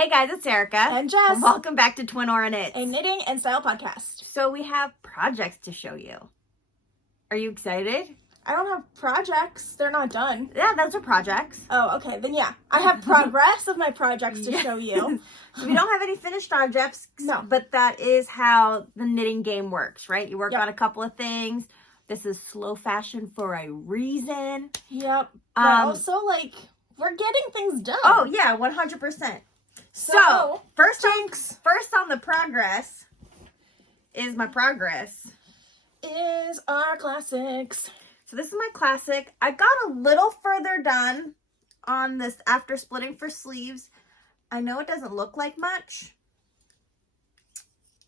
Hey guys, it's Erica. And Jes. And welcome back to Twin Aura Knits, a knitting and style podcast. So we have projects to show you. Are you excited? I don't have projects. They're not done. Yeah, those are projects. Oh, okay. Then yeah. I have progress of my projects to show you. So we don't have any finished projects. No. But that is how the knitting game works, right? You work Yep. on a couple of things. This is slow fashion for a reason. Yep. But also, like, we're getting things done. Oh, yeah, 100%. So first on the progress is my progress. Is our classics. So this is my classic. I got a little further done on this after splitting for sleeves. I know it doesn't look like much,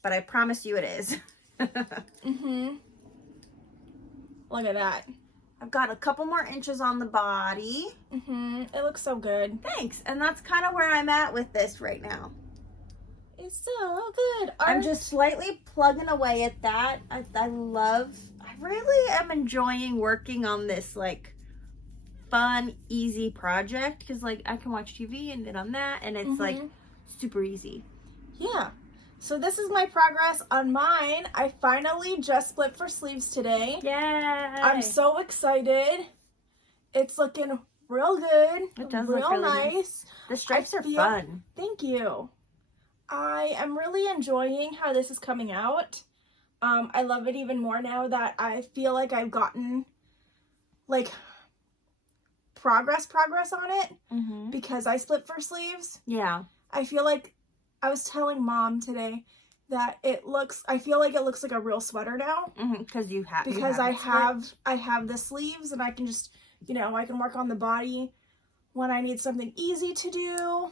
but I promise you it is. Look at that. I've got a couple more inches on the body. It looks so good. Thanks. And that's kind of where I'm at with this right now. It's so good. I'm just slightly plugging away at that. I really am enjoying working on this like fun, easy project because like I can watch TV and knit on that and it's like super easy. Yeah. So this is my progress on mine. I finally just split for sleeves today. Yay! I'm so excited. It's looking real good. It does real look really nice. The stripes are fun. Thank you. I am really enjoying how this is coming out. I love it even more now that I feel like I've gotten like progress on it because I split for sleeves. Yeah. I feel like I was telling Mom today that I feel like it looks like a real sweater now. Because I have the sleeves and I can just, I can work on the body when I need something easy to do,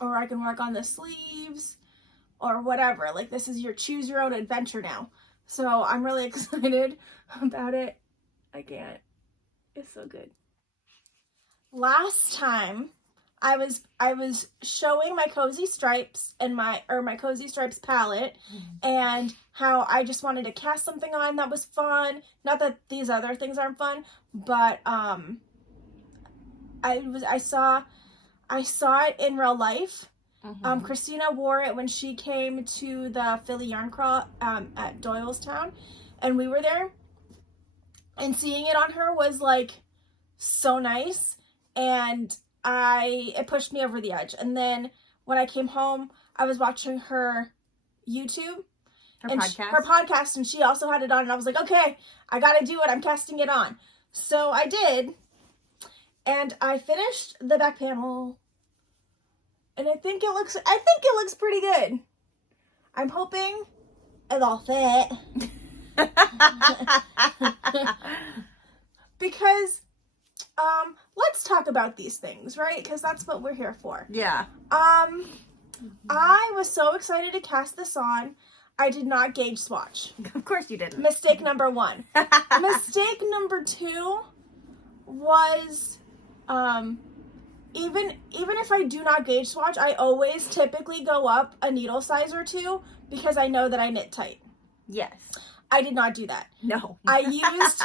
or I can work on the sleeves or whatever. Like this is your choose your own adventure now. So I'm really excited about it. I can't. It's so good. Last time I was showing my Cozy Stripes and my Cozy Stripes palette and how I just wanted to cast something on that was fun. Not that these other things aren't fun, but I saw it in real life. Christina wore it when she came to the Philly Yarn Crawl at Doylestown, and we were there. And seeing it on her was like so nice, and it pushed me over the edge. And then when I came home, I was watching her YouTube, her podcast, and she also had it on. And I was like, okay, I gotta do it. I'm casting it on. So I did, and I finished the back panel, and I think it looks pretty good. I'm hoping it'll fit. Because let's talk about these things, right? Because that's what we're here for. Yeah. I was so excited to cast this on. I did not gauge swatch. Of course you didn't. Mistake number 1. Mistake number 2 was even if I do not gauge swatch, I always typically go up a needle size or 2 because I know that I knit tight. Yes. I did not do that. No. I used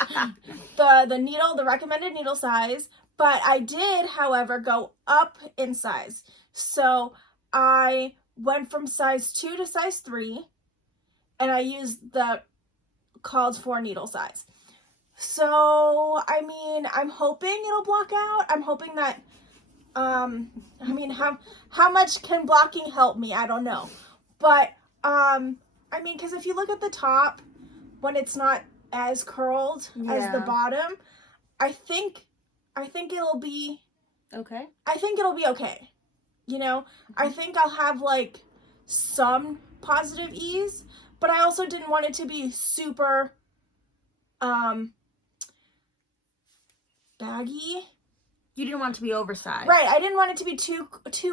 the recommended needle size, but I did, however, go up in size. So I went from size 2 to size 3, and I used the called for needle size. So, I mean, I'm hoping it'll block out. I'm hoping that, how much can blocking help me? I don't know. But, because if you look at the top, when it's not as curled as the bottom, I think it'll be okay. I think it'll be okay. I think I'll have like some positive ease, but I also didn't want it to be super baggy. You didn't want it to be oversized. Right, I didn't want it to be too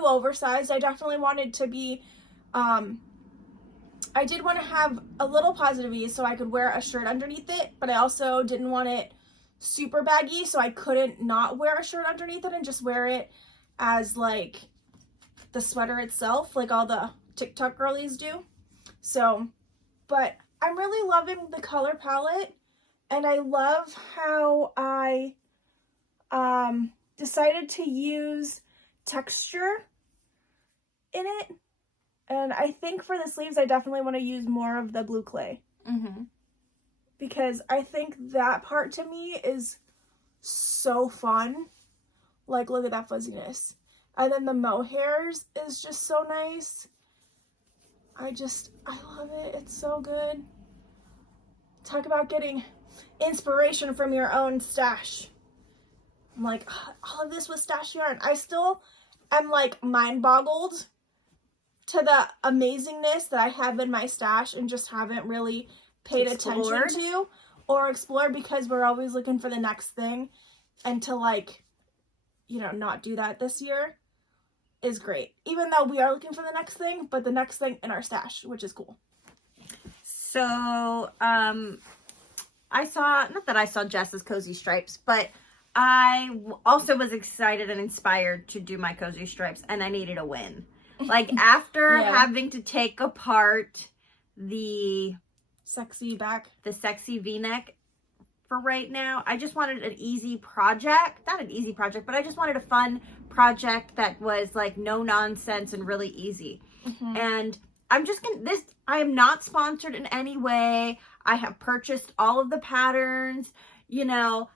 oversized. I definitely wanted to be I did want to have a little positive ease so I could wear a shirt underneath it, but I also didn't want it super baggy so I couldn't not wear a shirt underneath it and just wear it as like the sweater itself, like all the TikTok girlies do. So, but I'm really loving the color palette, and I love how I decided to use texture in it. And I think for the sleeves, I definitely want to use more of the blue clay. Because I think that part to me is so fun. Like, look at that fuzziness. And then the mohairs is just so nice. I love it. It's so good. Talk about getting inspiration from your own stash. I'm like, all of this was stash yarn. I still am like mind boggled to the amazingness that I have in my stash and just haven't really paid attention to or explored, because we're always looking for the next thing. And to like, you know, not do that this year is great. Even though we are looking for the next thing, but the next thing in our stash, which is cool. So, I saw, not that I saw Jess's Cozy Stripes, but I also was excited and inspired to do my Cozy Stripes, and I needed a win. Like, after having to take apart the sexy V-neck for right now, I just wanted an easy project. Not an easy project, but I just wanted a fun project that was like no nonsense and really easy. And I'm just gonna, I am not sponsored in any way. I have purchased all of the patterns, you know.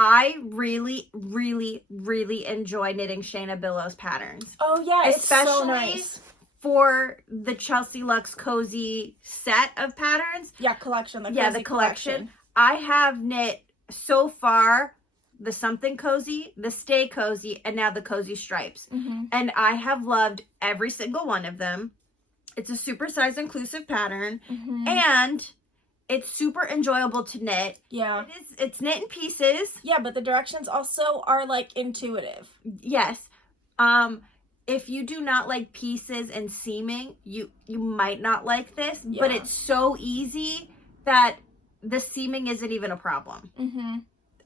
I really, really, really enjoy knitting Shaina Billow's patterns. Oh yeah, especially it's so nice. For the Chelsea Luxe Cozy set of patterns. Yeah, collection. The collection. I have knit so far the Something Cozy, the Stay Cozy, and now the Cozy Stripes. And I have loved every single one of them. It's a super size inclusive pattern. And it's super enjoyable to knit. Yeah. It's knit in pieces. Yeah, but the directions also are like intuitive. Yes. If you do not like pieces and seaming, you might not like this, but it's so easy that the seaming isn't even a problem.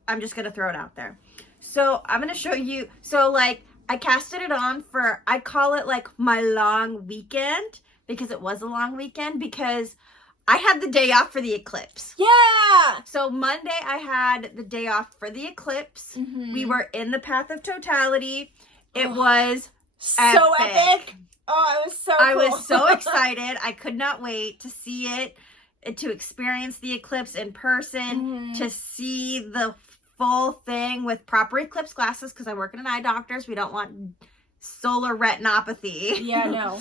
I'm just going to throw it out there. So I'm going to show you. So like I casted it on for, I call it like my long weekend, because it was a long weekend, because I had the day off for the eclipse. Yeah. So Monday I had the day off for the eclipse. We were in the Path of Totality. It was so epic. Oh, it was so cool. I was so excited. I could not wait to see it, to experience the eclipse in person, to see the full thing with proper eclipse glasses, because I work in an eye doctor's. We don't want solar retinopathy. Yeah, no.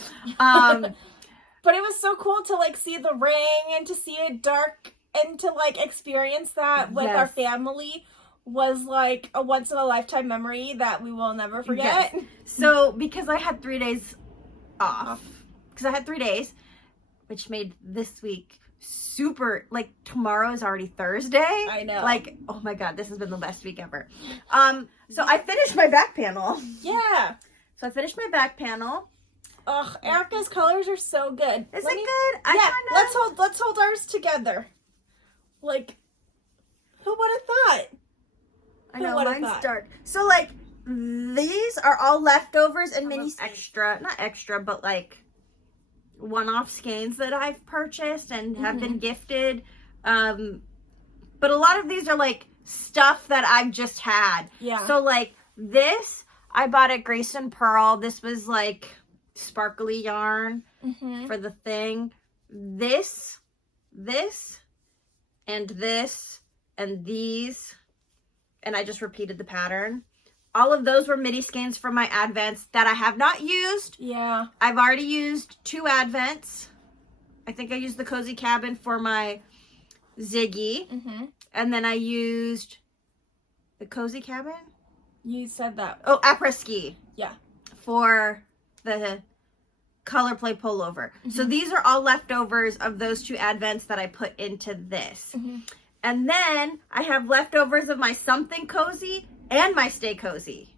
But it was so cool to like see the ring and to see it dark and to like experience that with our family was like a once in a lifetime memory that we will never forget. So because I had 3 days off, because I had 3 days, which made this week super, like tomorrow is already Thursday. I know. Like, oh my God, this has been the best week ever. So I finished my back panel. Yeah. So I finished my back panel. Ugh, Erica's colors are so good. Is it good? Yeah, let's hold ours together. Like, who would have thought? I know, mine's dark. So like, these are all leftovers and mini not extra, but like one-off skeins that I've purchased and have been gifted. But a lot of these are like stuff that I've just had. Yeah. So like this, I bought at Grace and Pearl. This was like sparkly yarn for the thing. This, and this, and these, and I just repeated the pattern. All of those were midi skeins from my advents that I have not used. Yeah. I've already used 2 advents. I think I used the Cozy Cabin for my Ziggy. And then I used the Cozy Cabin? You said that. Oh, après-ski. Yeah. For the color play pullover. So these are all leftovers of those 2 advents that I put into this. And then I have leftovers of my Something Cozy and my Stay Cozy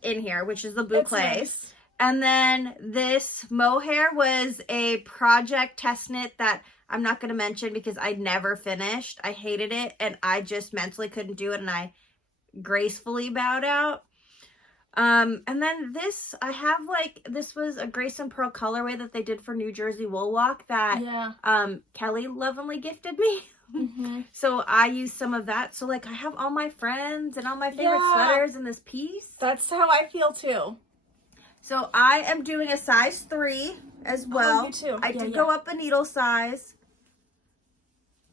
in here, which is the boucle. Nice. And then this mohair was a project test knit that I'm not going to mention because I never finished. I hated it and I just mentally couldn't do it, and I gracefully bowed out. And then this, I have like, this was a Grace and Pearl colorway that they did for New Jersey Wool Walk that Kelly lovingly gifted me. So I used some of that. So like I have all my friends and all my favorite sweaters in this piece. That's how I feel too. So I am doing a size 3 as well. Oh, you too. I did go up a needle size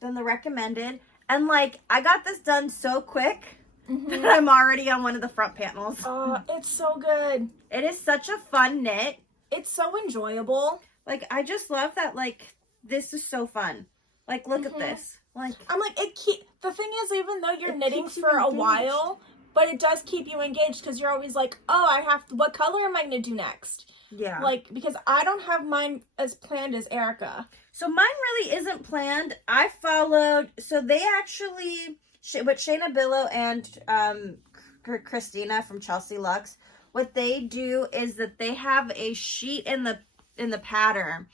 than the recommended. And like, I got this done so quick that I'm already on one of the front panels. Oh, it's so good. It is such a fun knit. It's so enjoyable. Like, I just love that, like, this is so fun. Like, look at this. Like, I'm like, the thing is, even though you're knitting for a while, but it does keep you engaged because you're always like, oh, what color am I going to do next? Yeah. Like, because I don't have mine as planned as Erica. So mine really isn't planned. I followed, so they actually, what Shaina, Bilow, and Christina from Chelsea Luxe, what they do is that they have a sheet in the pattern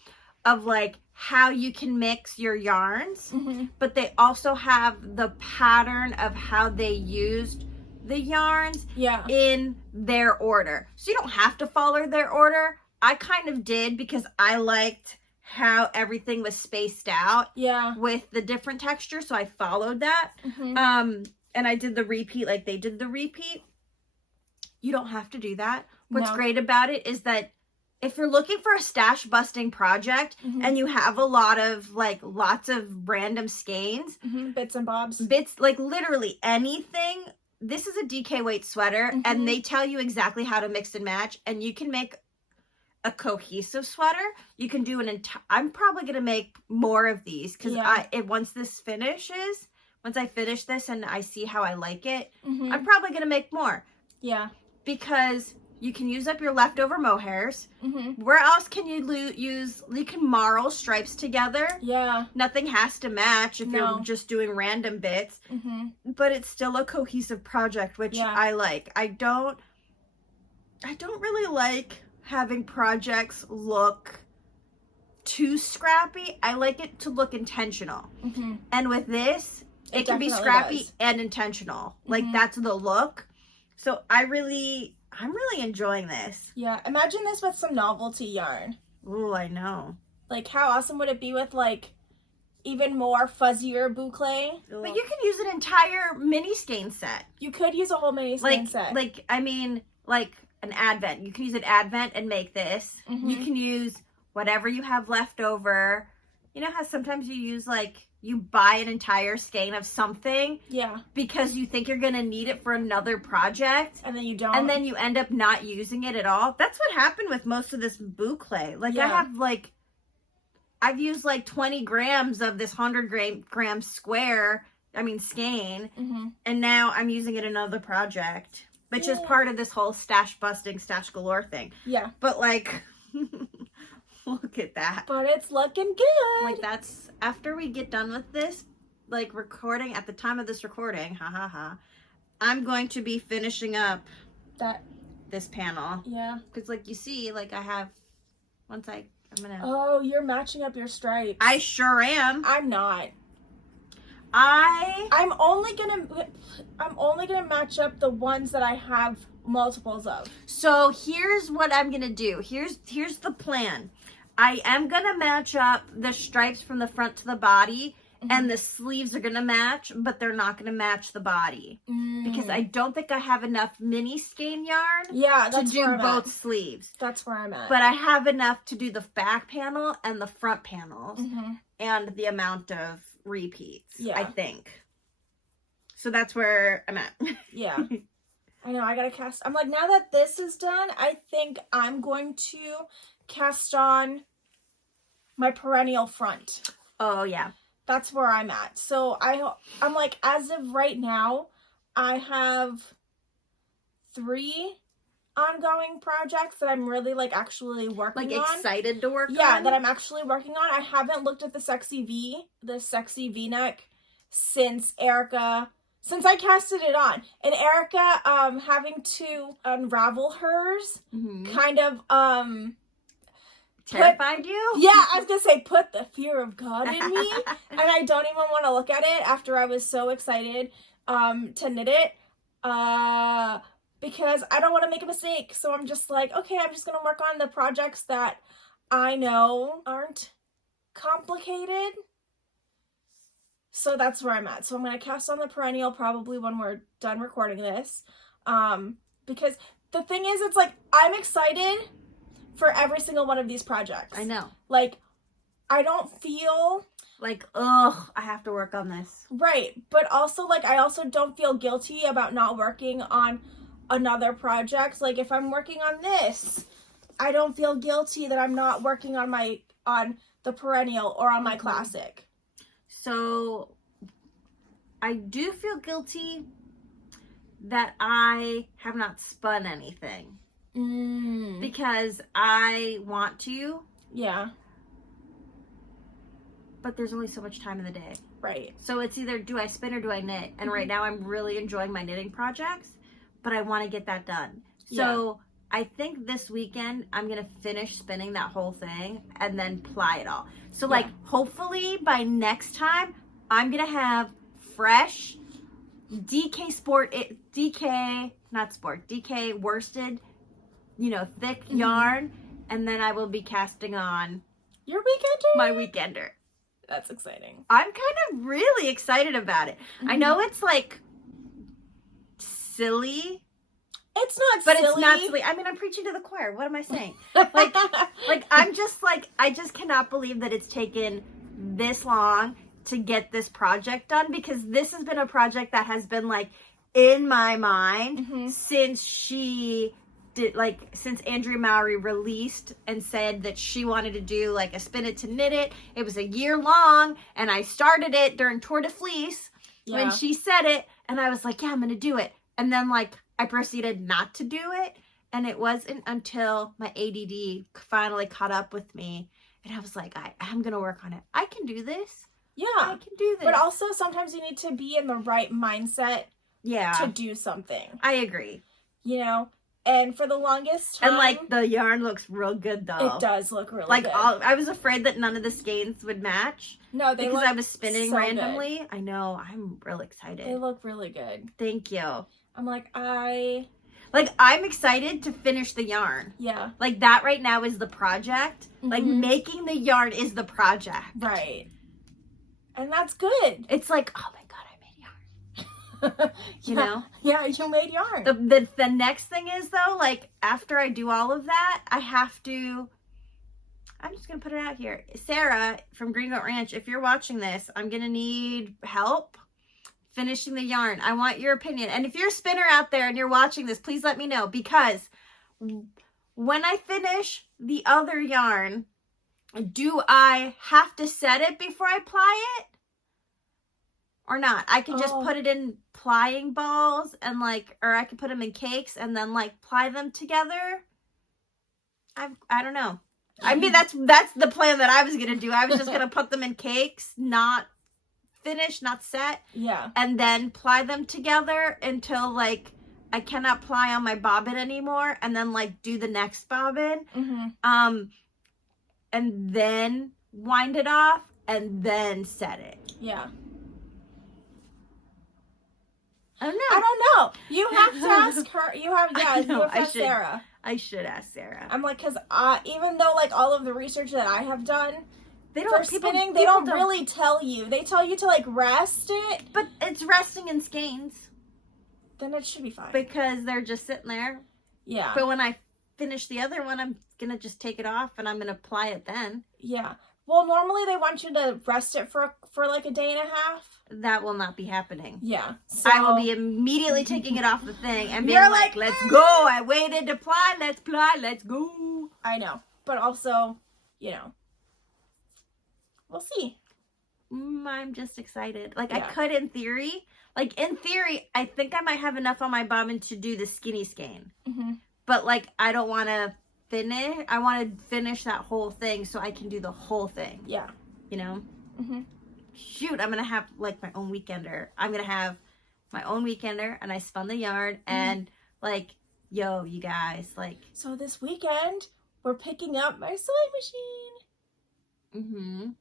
of like how you can mix your yarns, but they also have the pattern of how they used the yarns in their order. So you don't have to follow their order. I kind of did because I liked how everything was spaced out with the different texture, so I followed that. And I did the repeat like they did the repeat. You don't have to do that. What's great about it is that if you're looking for a stash busting project and you have a lot of like lots of random skeins, bits and bobs, like literally anything, this is a DK weight sweater and they tell you exactly how to mix and match, and you can make a cohesive sweater. You can do I'm probably going to make more of these because once I finish this and I see how I like it, I'm probably going to make more. Yeah. Because you can use up your leftover mohairs. Where else can you use? You can marl stripes together. Yeah. Nothing has to match if you're just doing random bits. But it's still a cohesive project, which I like. I don't really like having projects look too scrappy. I like it to look intentional. And with this, it can be scrappy and intentional. Like that's the look. So I'm really enjoying this. Yeah, imagine this with some novelty yarn. Ooh, I know. Like, how awesome would it be with, like, even more fuzzier boucle? But you can use an entire mini skein set. You could use a whole mini skein set. Like, I mean, like an advent. You can use an advent and make this. You can use whatever you have left over. You know how sometimes you use, like, you buy an entire skein of something because you think you're going to need it for another project. And then you don't. And then you end up not using it at all. That's what happened with most of this boucle. Like I've used like 20 grams of this 100 gram skein. And now I'm using it in another project, which is part of this whole stash galore thing. Yeah. But like... Look at that. But it's looking good. Like, that's, after we get done with this, like, recording, at the time of this recording, I'm going to be finishing up this panel. Yeah. Because, like, you see, like, I have, I'm gonna... Oh, you're matching up your stripes. I sure am. I'm not. I'm only gonna match up the ones that I have multiples of. So, here's what I'm gonna do. Here's the plan. I am going to match up the stripes from the front to the body, and the sleeves are going to match, but they're not going to match the body. Because I don't think I have enough mini skein yarn to do both sleeves. That's where I'm at. But I have enough to do the back panel and the front panels, and the amount of repeats, I think. So that's where I'm at. Yeah. I know, I got to cast. I'm like, now that this is done, I think I'm going to cast on my perennial front. Oh yeah, that's where I'm at. So I'm like, as of right now, I have 3 ongoing projects that I'm really like actually working on. Like excited to work on? Yeah, that I'm actually working on. I haven't looked at the sexy V-neck since I casted it on. And Erica having to unravel hers kind of terrified you? Yeah, I was gonna say put the fear of God in me. And I don't even want to look at it after I was so excited to knit it. Because I don't want to make a mistake. So I'm just like, okay, I'm just gonna work on the projects that I know aren't complicated. So that's where I'm at. So I'm going to cast on the perennial probably when we're done recording this. Because the thing is, it's like, I'm excited for every single one of these projects. I know. Like, I don't feel like, ugh, I have to work on this. Right. But also, like, I also don't feel guilty about not working on another project. Like, if I'm working on this, I don't feel guilty that I'm not working on the perennial or on my classic. So I do feel guilty that I have not spun anything. Because I want to. Yeah. But there's only so much time in the day. Right. So it's either do I spin or do I knit? And right now I'm really enjoying my knitting projects, but I want to get that done. So I think this weekend I'm going to finish spinning that whole thing and then ply it all. So like hopefully by next time I'm going to have fresh DK worsted, thick yarn, and then I will be casting on your weekender? My weekender. That's exciting. I'm kind of really excited about it. I know it's like silly. It's not but silly. It's not silly. I mean, I'm preaching to the choir. What am I saying? like I'm just like, I just cannot believe that it's taken this long to get this project done, because this has been a project that has been like in my mind since since Andrea Mowry released and said that she wanted to do like a spin it to knit it. It was a year long, and I started it during Tour de Fleece when she said it, and I was like, yeah, I'm gonna do it. And then like I proceeded not to do it, and it wasn't until my ADD finally caught up with me, and I was like, I'm gonna work on it. I can do this. Yeah, I can do this. But also sometimes you need to be in the right mindset to do something. I agree. And for the longest time... And, like, the yarn looks real good, though. It does look really good. I was afraid that none of the skeins would match. No, they because look I was spinning so randomly. Good. I know. I'm real excited. They look really good. Thank you. I'm like, I'm excited to finish the yarn. Yeah. Like, that right now is the project. Like, making the yarn is the project. Right. And that's good. It's like, oh my God, I made yarn. Yeah, you made yarn. The next thing is, though, like, after I do all of that, I'm just going to put it out here. Sarah from Green Goat Ranch, if you're watching this, I'm going to need help finishing the yarn. I want your opinion. And if you're a spinner out there and you're watching this, please let me know, because when I finish the other yarn, do I have to set it before I ply it? Or not? I can just put it in plying balls and or I can put them in cakes and then ply them together. I don't know. I mean, that's the plan that I was going to do. I was just going to put them in cakes, not finish, not set. Yeah. And then ply them together until I cannot ply on my bobbin anymore, and then do the next bobbin. And then wind it off and then set it. Yeah. I don't know. You have to ask her. You have to ask Sarah. I should ask Sarah. I'm like, because even though all of the research that I have done, they don't really tell you. They tell you to rest it. But it's resting in skeins. Then it should be fine. Because they're just sitting there. Yeah. But when I finish the other one, I'm going to just take it off and I'm going to apply it then. Yeah. Well, normally they want you to rest it for a day and a half. That will not be happening. Yeah. So... I will be immediately taking it off the thing and being like, let's go. I waited to ply. Let's ply. Let's go. I know. But also, we'll see. I'm just excited. I could in theory. In theory, I think I might have enough on my bobbin to do the skinny skein. But, I don't want to finish. I want to finish that whole thing so I can do the whole thing. Yeah. Shoot, I'm going to have, my own weekender. I'm going to have my own weekender, and I spun the yarn, and, yo, you guys, So this weekend, we're picking up my sewing machine.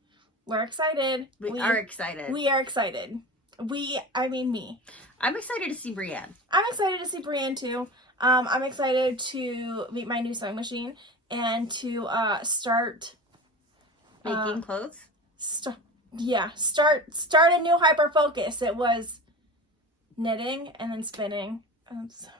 We're excited. We are excited. We are excited. I mean me. I'm excited to see Brienne. I'm excited to see Brienne, too. I'm excited to meet my new sewing machine and to start making clothes. Start a new hyper focus. It was knitting and then spinning. I'm sourdough.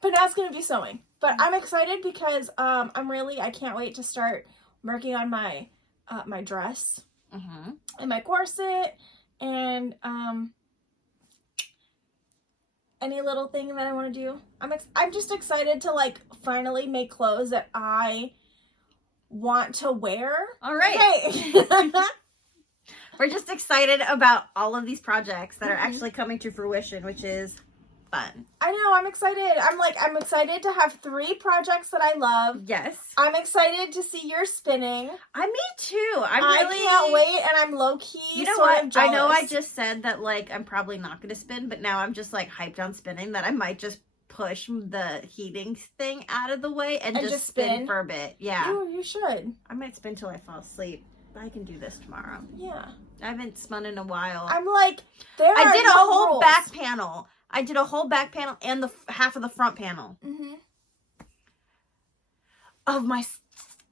But now it's going to be sewing. But I'm excited because I can't wait to start working on my my dress and my corset and any little thing that I want to do. I'm just excited to like finally make clothes that I want to wear. All right. We're just excited about all of these projects that are actually coming to fruition, which is fun. I know, I'm excited. I'm excited to have 3 projects that I love. Yes. I'm excited to see your spinning. Me too. I can't wait, and I'm low-key you know sort what? of jealous. I know I just said that, like, I'm probably not going to spin, but now I'm just, like, hyped on spinning that I might just push the heating thing out of the way and just spin for a bit. Yeah. You should. I might spin till I fall asleep. I can do this tomorrow. Yeah. I haven't spun in a while. I'm like, I did a whole back panel. I did a whole back panel and the half of the front panel of my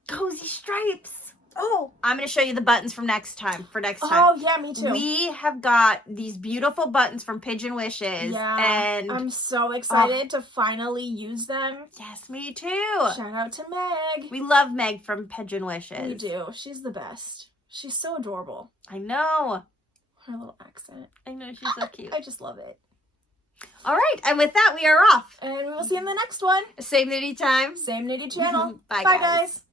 cozy stripes. Oh, I'm going to show you the buttons from next time. Oh, yeah, me too. We have got these beautiful buttons from Pigeon Wishes. Yeah, and I'm so excited to finally use them. Yes, me too. Shout out to Meg. We love Meg from Pigeon Wishes. We do. She's the best. She's so adorable. I know. Her little accent. I know, she's so cute. I just love it. All right, and with that, we are off. And we will see you in the next one. Same nitty time. Same nitty channel. Bye, guys.